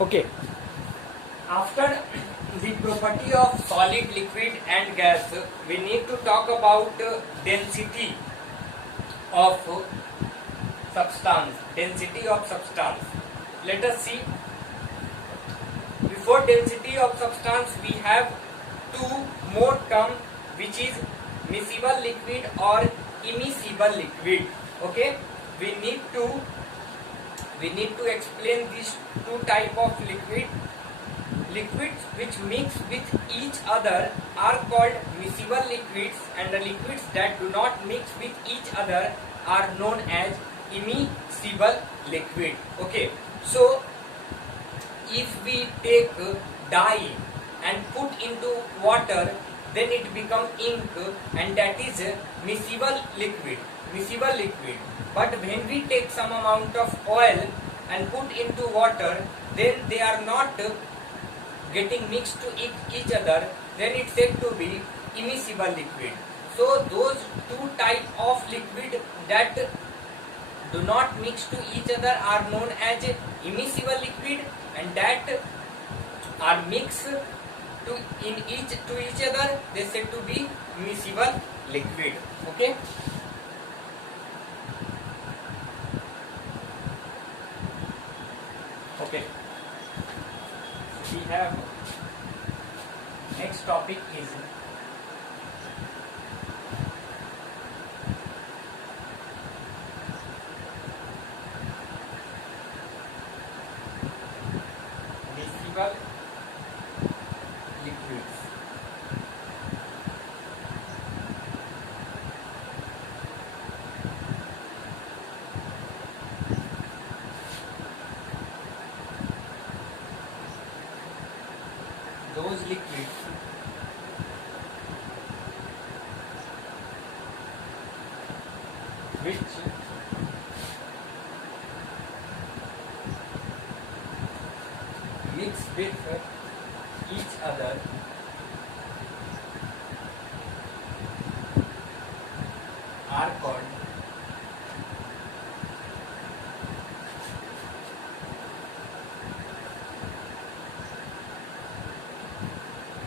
Okay. After the property of solid, liquid and gas, we need to talk about density of substance. Density of substance. Let us see. Before density of substance, we have two more terms, which is miscible liquid or immiscible liquid. Okay. We need to explain these two type of liquid. Liquids which mix with each other are called miscible liquids, and the liquids that do not mix with each other are known as immiscible liquid. Okay, so if we take dye and put into water, then it becomes ink, and that is miscible liquid. Miscible liquid. But when we take some amount of oil and put into water, then they are not getting mixed to each other, then it's said to be immiscible liquid. So those two type of liquid that do not mix to each other are known as immiscible liquid, and that are mixed to each other, they said to be miscible liquid. Okay. Okay. We have next topic is miscible liquids. Those liquids which mix with each other are called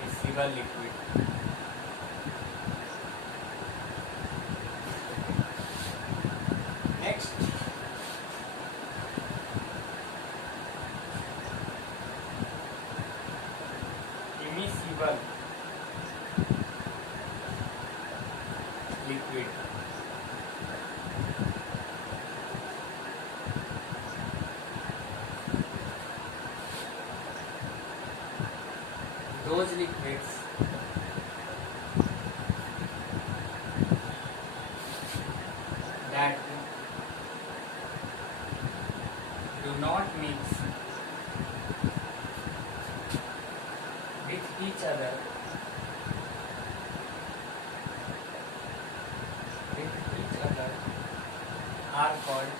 miscible liquid. Next, immiscible liquid. Those liquids that do not mix with each other are called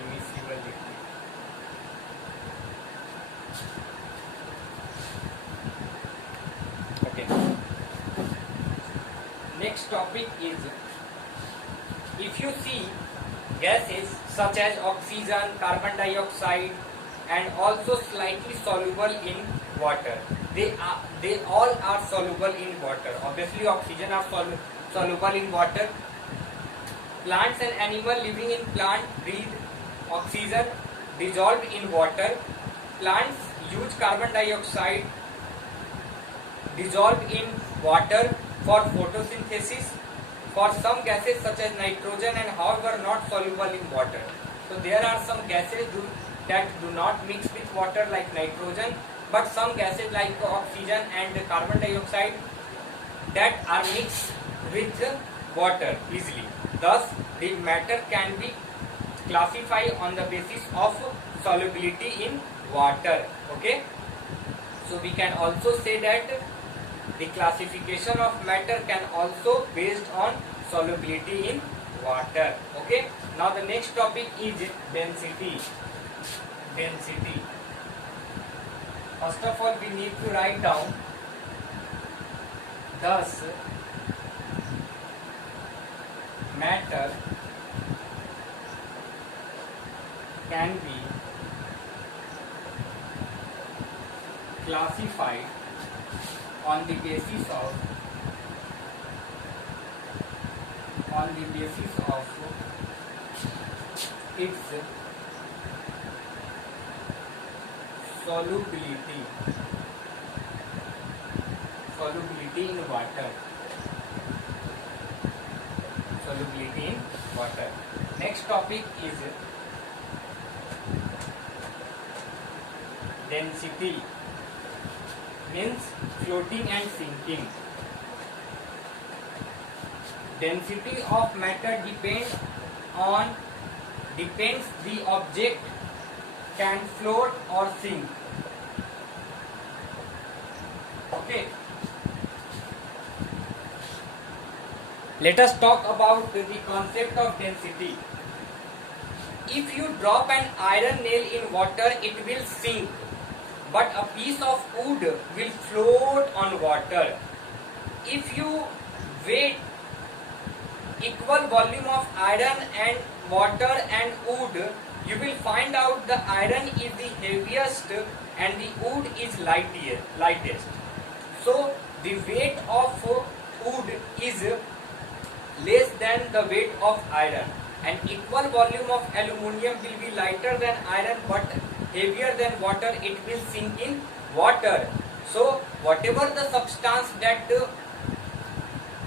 immiscible liquid. Okay. Next topic is, if you see gases such as oxygen, carbon dioxide, and also slightly soluble in water, they all are soluble in water. Obviously, oxygen are soluble in water. Plants and animals living in plant breathe oxygen dissolved in water. Plants use carbon dioxide dissolved in water for photosynthesis. For some gases such as nitrogen and however not soluble in water. So there are some gases that do not mix with water like nitrogen, but some gases like oxygen and carbon dioxide that are mixed with water easily. Thus, the matter can be classified on the basis of solubility in water. Okay. So we can also say that the classification of matter can also based on solubility in water. Okay. Now the next topic is density. Density. First of all, we need to write down. Thus, matter can be classified on the basis of its solubility in water. Solubility in water. Next topic is density, means floating and sinking. Density of matter depends the object can float or sink. Okay. Let us talk about the concept of density. If you drop an iron nail in water, it will sink, but a piece of wood will float on water. If you weigh equal volume of iron and water and wood, you will find out the iron is the heaviest and the wood is lightest. So the weight of wood is less than the weight of iron, and equal volume of aluminium will be lighter than iron but heavier than water. It will sink in water. So whatever the substance that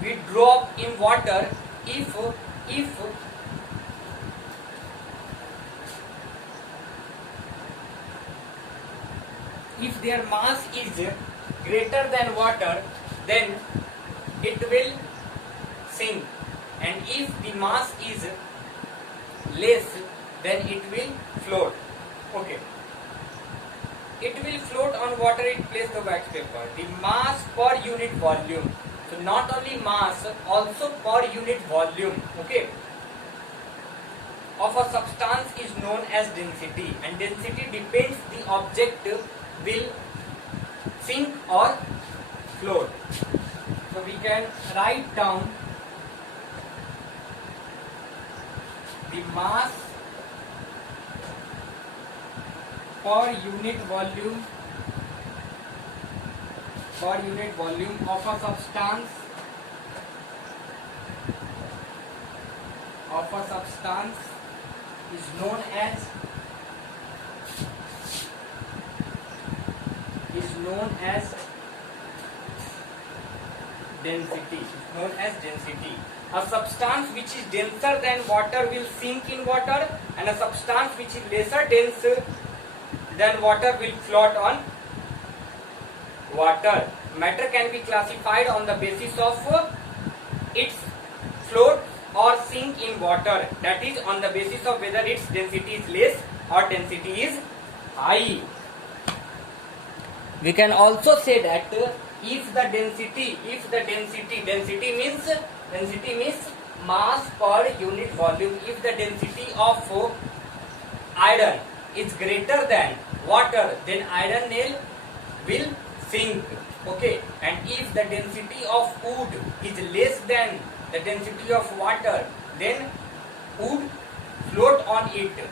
we drop in water, if their mass is greater than water, then it will sink, and if the mass is less, then it will float. Okay, it will float on water. It plays the wax paper. The mass per unit volume, so not only mass, also per unit volume, okay, of a substance is known as density, and density depends the object will sink or float. So we can write down the mass per unit volume of a substance is known as density. A substance which is denser than water will sink in water, and a substance which is lesser dense than water will float on water. Matter can be classified on the basis of its float or sink in water, that is on the basis of whether its density is less or density is high. We can also say that if the density means mass per unit volume. If the density of iron is greater than water, then iron nail will sink. Okay, and if the density of wood is less than the density of water, then wood float on it.